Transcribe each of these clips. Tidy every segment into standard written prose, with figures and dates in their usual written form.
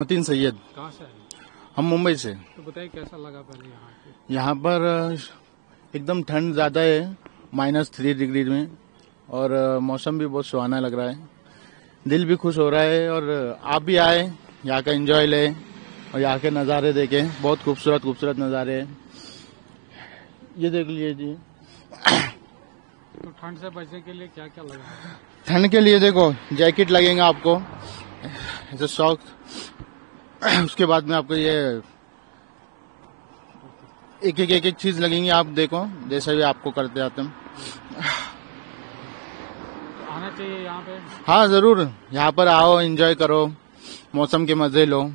मतीन सैयद। कहाँ से आए? हम मुंबई से। तो बताइए कैसा लगा पहले यहाँ पे? यहाँ पर एकदम ठंड ज़्यादा है, -3 डिग्री में। और मौसम भी बहुत सुहाना लग रहा है, दिल भी खुश हो रहा है। और आप भी आए, यहाँ का एंजॉय लें और यहाँ के नज़ारे देखें। बहुत खूबसूरत खूबसूरत नज़ारे हैं, ये देख लीजिए। तो ठंड से बचने के लिए क्या क्या लगा? ठंड के लिए देखो, जैकेट लगेगा आपको ऐसे सॉक्स। उसके बाद में आपको ये एक एक चीज लगेंगी, आप देखो जैसा भी आपको करते आते हैं। तो आना चाहिए यहाँ पे? हाँ जरूर, यहाँ पर आओ, एंजॉय करो, मौसम के मजे लो। तो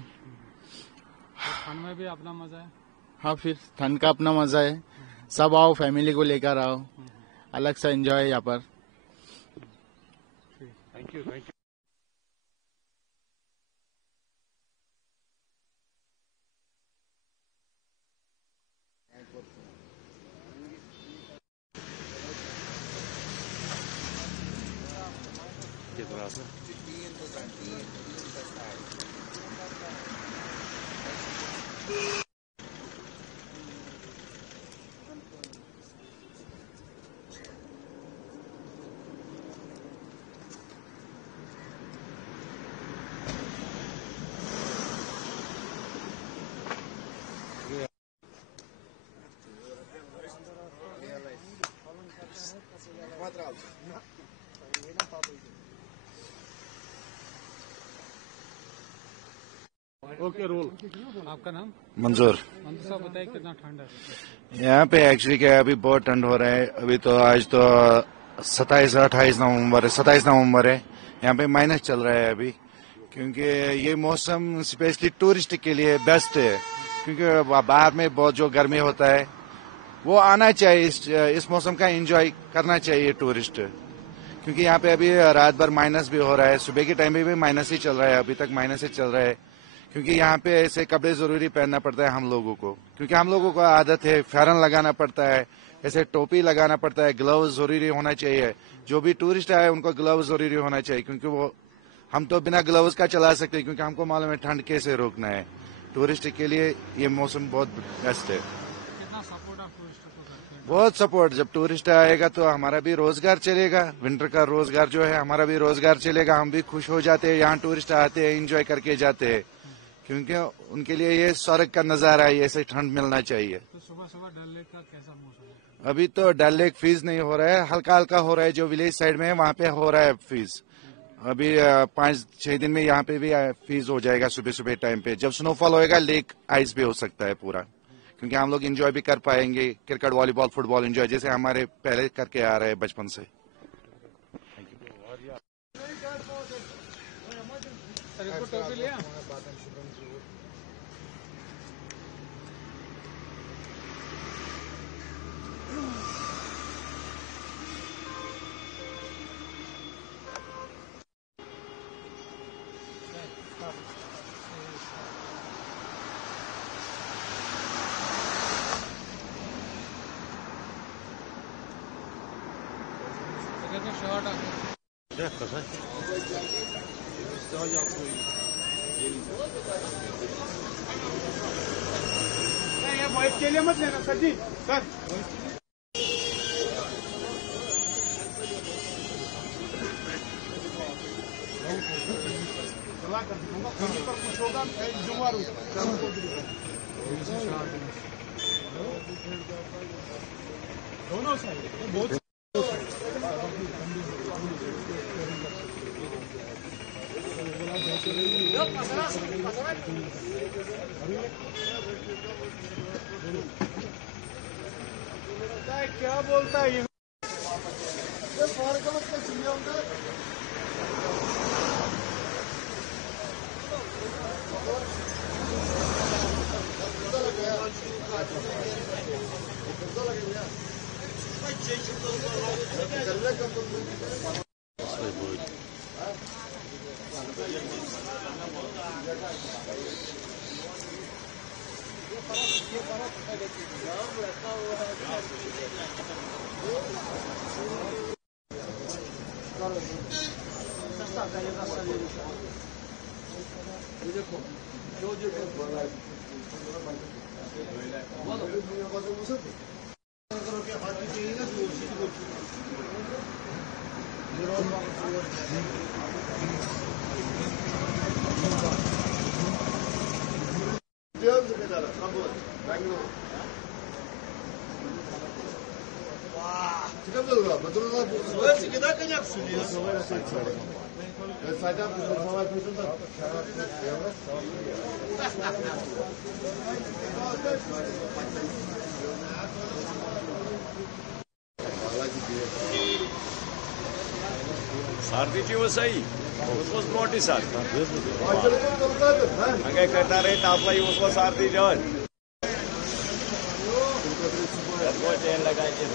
ठंड में भी अपना मजा है। हाँ, फिर ठंड का अपना मजा है। सब आओ, फैमिली को लेकर आओ, अलग सा एंजॉय यहाँ पर। Thank you. Okay, roll. आपका नाम? मंजूर। मंजूर साहब, बताइए कितना ठंड है यहाँ पे? एक्चुअली क्या है, अभी बहुत ठंड हो रहा है। अभी तो आज तो 27 नवंबर है। यहाँ पे माइनस चल रहा है अभी, क्योंकि ये मौसम स्पेशली टूरिस्ट के लिए बेस्ट है। क्योंकि बाहर में बहुत जो गर्मी होता है वो आना चाहिए, इस मौसम का एंजॉय करना चाहिए टूरिस्ट। क्योंकि यहाँ पे अभी रात भर माइनस भी हो रहा है, सुबह के टाइम में भी माइनस ही चल रहा है, अभी तक माइनस ही चल रहा है। क्योंकि यहाँ पे ऐसे कपड़े जरूरी पहनना पड़ता है हम लोगों को, क्योंकि हम लोगों को आदत है, फैरन लगाना पड़ता है, ऐसे टोपी लगाना पड़ता है, ग्लव्स जरूरी होना चाहिए। जो भी टूरिस्ट आए उनको ग्लव्स जरूरी होना चाहिए, क्योंकि वो हम तो बिना ग्लव्स का चला सकते हैं, क्योंकि हमको मालूम है ठंड कैसे रोकना है। टूरिस्ट के लिए ये मौसम बहुत बेस्ट है। कितना सपोर्ट आप टूरिस्ट को करते हैं? बहुत सपोर्ट। जब टूरिस्ट आएगा तो हमारा भी रोजगार चलेगा, विंटर का रोजगार जो है हमारा भी रोजगार चलेगा, हम भी खुश हो जाते हैं। यहाँ टूरिस्ट आते हैं, एंजॉय करके जाते हैं, क्योंकि उनके लिए ये स्वर्ग का नजारा है, ऐसे ठंड मिलना चाहिए। तो सुबह सुबह डल लेक का कैसा मौसम है? अभी तो डल लेक फ्रीज नहीं हो रहा है, हल्का हल्का हो रहा है। जो विलेज साइड में है वहाँ पे हो रहा है फ्रीज। अभी 5-6 दिन में यहाँ पे भी फ्रीज हो जाएगा सुबह सुबह टाइम पे। जब स्नोफॉल होएगा लेक आइस भी हो सकता है पूरा, क्योंकि हम लोग एंजॉय भी कर पाएंगे, क्रिकेट, वॉलीबॉल, फुटबॉल एंजॉय जैसे हमारे पहले करके आ रहे हैं बचपन से। सर, इसको टोपी लिया? शॉर्ट वाइट के लिए मत लेना सर जी। सर पर कुछ होगा जुम्मेवार दोनों साइड बहुत क्या बोलता है ये? देखो सारथीची वसई उसवस मोठी सारथी काय करणार आहे आपला उसवा सारथी जवान लगायचे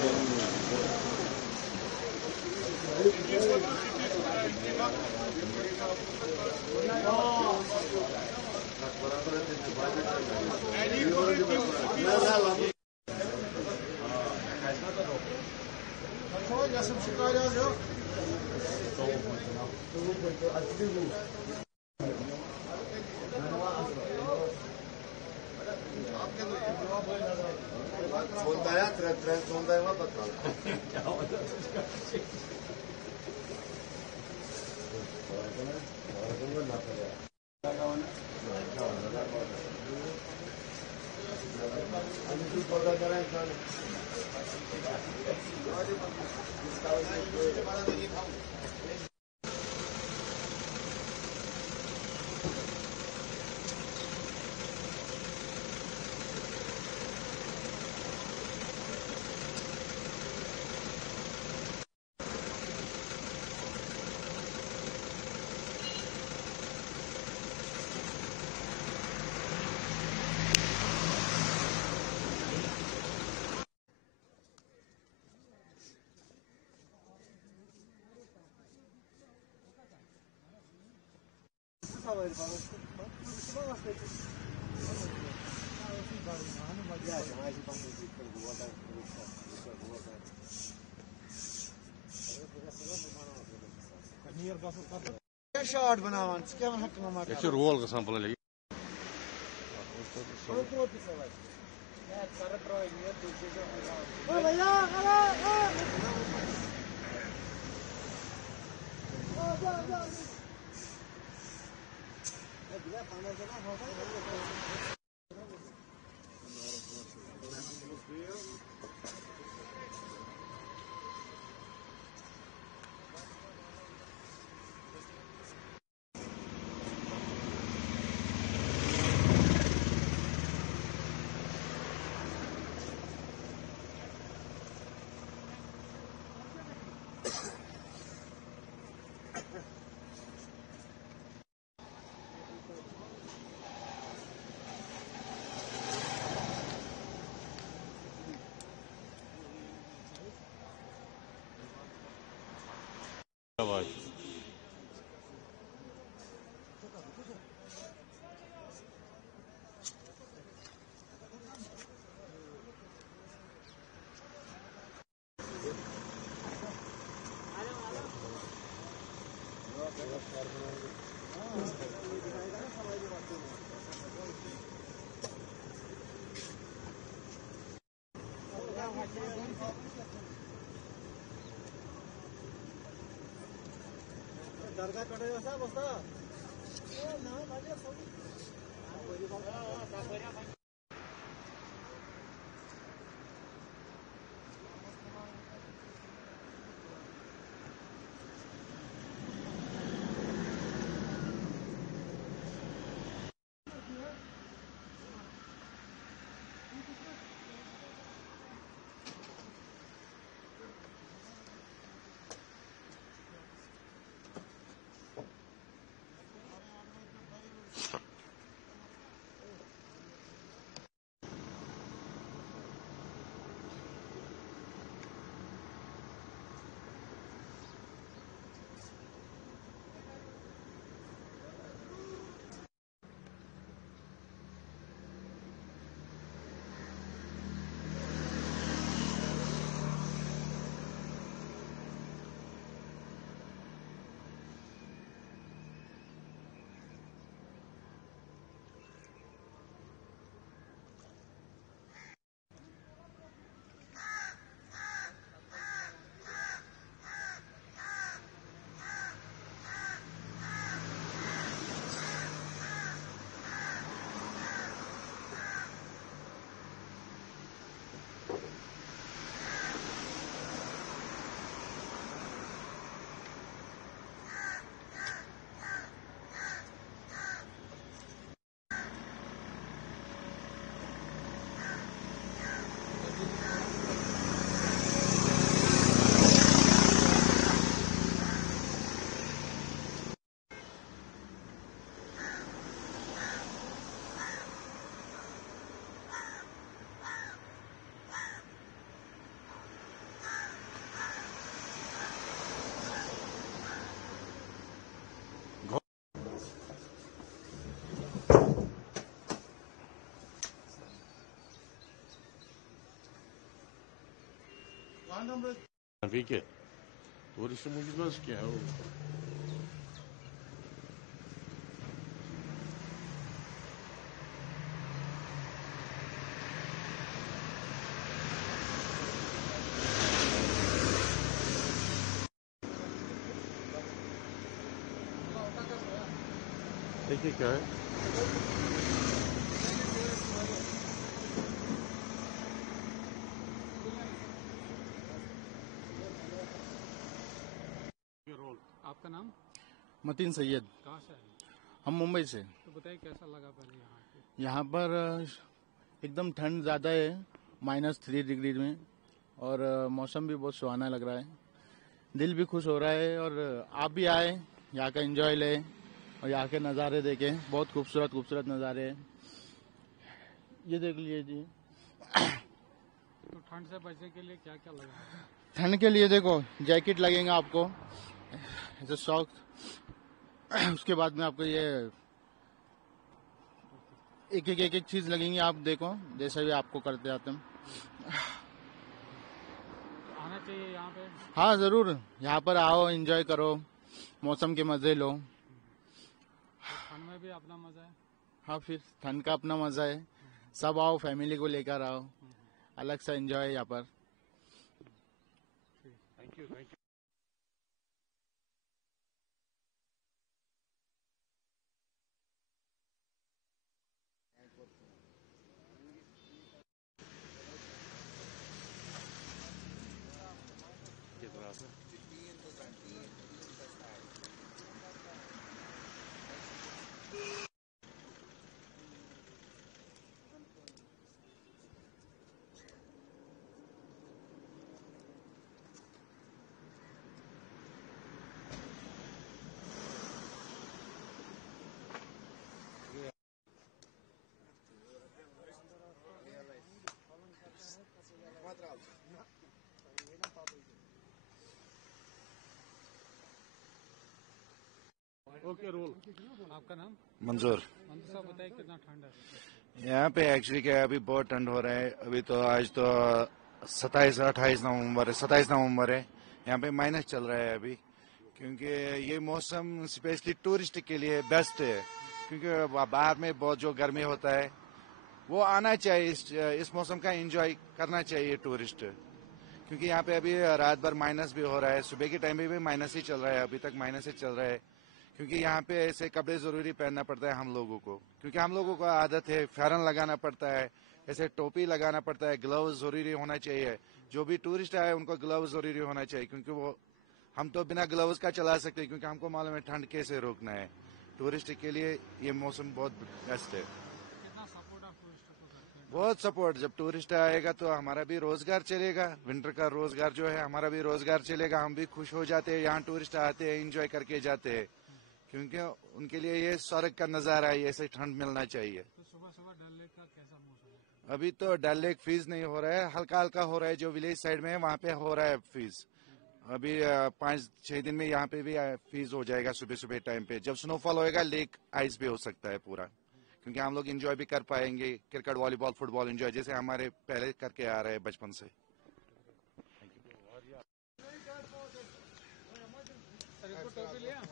Şart banavan. Çıkan hakkında marka. Geçir rol kısan falan lagi. Yavaş. दरगाह कटे असा बसता Fikir. Turistim gitmez ki ya. Peki क्या है? आपका नाम? मतीन सैयद। कहाँ से आए? हम मुंबई से। तो बताइए कैसा लगा पहले यहाँ पे? यहाँ पर एकदम ठंड ज़्यादा है, -3 डिग्री में, और मौसम भी बहुत सुहाना लग रहा है। दिल भी खुश हो रहा है, और आप भी आए, यहाँ का एंजॉय लें और यहाँ के नज़ारे देखें। बहुत खूबसूरत खूबसूरत नज़ारे हैं, ये देख लीजिए। तो ठंड से बचने के लिए क्या क्या लगा? ठंड के लिए देखो, जैकेट लगेगा आपको, ऐसे सॉक्स, उसके बाद में आपको ये एक एक चीज लगेंगी। आप देखो, जैसे भी आपको करते आते हैं। तो आना चाहिए यहाँ पे? हाँ जरूर, यहाँ पर आओ, एंजॉय करो, मौसम के मजे लो। तो ठंड में भी अपना मजा है। हाँ, फिर ठंड का अपना मजा है। सब आओ, फैमिली को लेकर आओ, अलग सा एंजॉय यहाँ पर। Thank you. कितना है? Okay roll. आपका नाम? मंजूर। मंजूर साहब, बताइए कितना ठंड है? यहाँ पे एक्चुअली क्या है, अभी बहुत ठंड हो रहा है। अभी तो आज तो 27 नवंबर है। यहाँ पे माइनस चल रहा है अभी, क्योंकि ये मौसम स्पेशली टूरिस्ट के लिए बेस्ट है। क्योंकि बाहर में बहुत जो गर्मी होता है, वो आना चाहिए, इस मौसम का एंजॉय करना चाहिए टूरिस्ट। क्योंकि यहाँ पे अभी रात भर माइनस भी हो रहा है, सुबह के टाइम में भी माइनस ही चल रहा है, अभी तक माइनस ही चल रहा है। क्योंकि यहाँ पे ऐसे कपड़े जरूरी पहनना पड़ता है हम लोगों को, क्योंकि हम लोगों को आदत है, फैरन लगाना पड़ता है, ऐसे टोपी लगाना पड़ता है, ग्लव्स जरूरी होना चाहिए। जो भी टूरिस्ट आए उनको ग्लव्स जरूरी होना चाहिए, क्योंकि वो हम तो बिना ग्लव्स का चला सकते हैं, क्योंकि हमको मालूम है ठंड कैसे रोकना है। टूरिस्ट के लिए ये मौसम बहुत बेस्ट है। कितना सपोर्ट आप टूरिस्ट को करते हैं? बहुत सपोर्ट। जब टूरिस्ट आएगा तो हमारा भी रोजगार चलेगा, विंटर का रोजगार जो है, हमारा भी रोजगार चलेगा, हम भी खुश हो जाते हैं। यहाँ टूरिस्ट आते हैं, एंजॉय करके जाते हैं, क्योंकि उनके लिए ये स्वर्ग का नजारा है, ऐसे ठंड मिलना चाहिए। तो सुबह सुबह डल लेक का कैसा मौसम है? अभी तो डल लेक फ्रीज नहीं हो रहा है, हल्का हल्का हो रहा है। जो विलेज साइड में है वहाँ पे हो रहा है फ्रीज। अभी 5-6 दिन में यहाँ पे भी फ्रीज हो जाएगा सुबह सुबह टाइम पे। जब स्नोफॉल होएगा लेक आइस भी हो सकता है पूरा, क्योंकि हम लोग एंजॉय भी कर पाएंगे, क्रिकेट, वॉलीबॉल, फुटबॉल एंजॉय जैसे हमारे पहले करके आ रहे हैं बचपन से। सर, इसको टोपी लिया?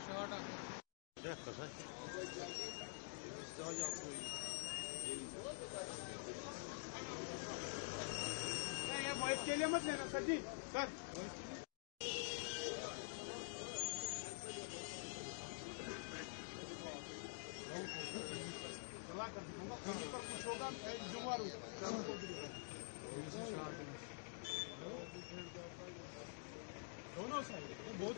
शॉर्ट क्या कैसा है? वाइट के लिए मत लेना सर जी, सर। कुछ होगा जुम्मन दोनों साइड बहुत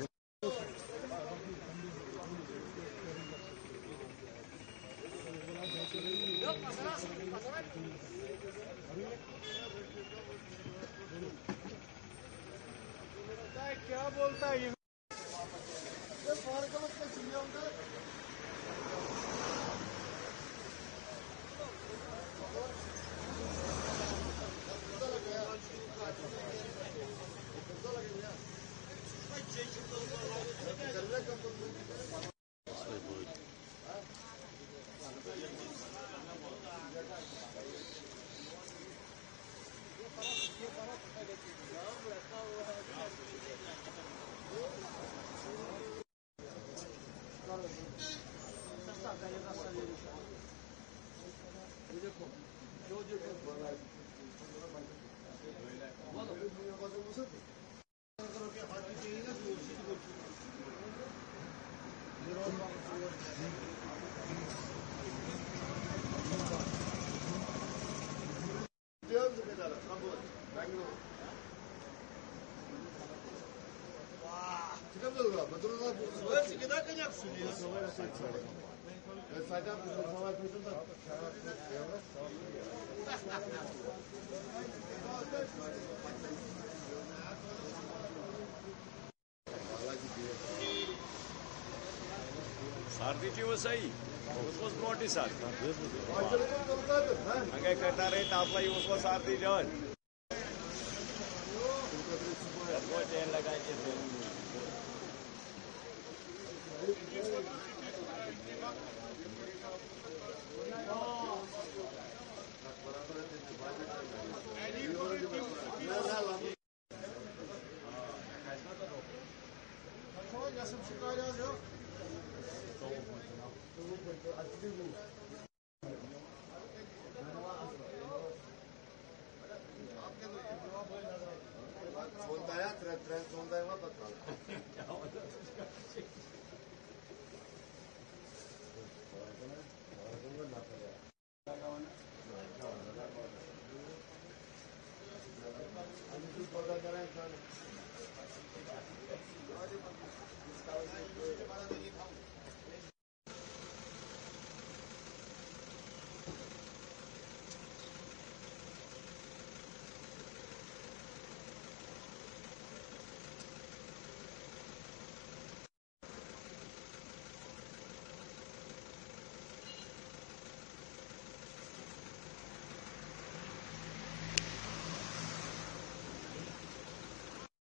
क्या बोलता है ये? सारथीची वसई उसवस ब्रोटी सारथी हांगा करता रे तापला उसवा सारथी जॉन